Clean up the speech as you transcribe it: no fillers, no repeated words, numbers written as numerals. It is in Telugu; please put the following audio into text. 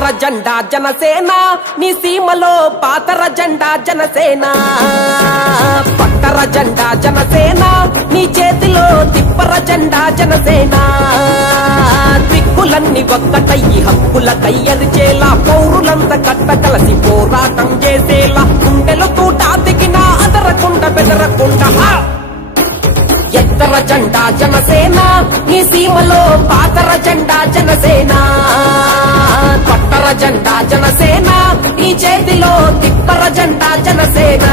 ఎత్తర జెండా జనసేన నీ సీమలో పాతర జెండా జనసేన పట్టర జెండా జనసేన నీ చేతిలో తిప్పర జెండా జనసేన దిక్కులన్నీ ఒక్కటయ్యి హక్కుల కయ్యరిచేలా పౌరులంతా కట్ట కలసి పోరాటం చేసేలా గుండెలు తూట దిగినా అదరకుండా బెదరకుండా ఎత్తర జెండా జనసేన నీ సీమలో పాతర జెండా జనసేన పట్టర జెండా జనసేన నీ చేతిలో తిప్పర జెండా జనసేన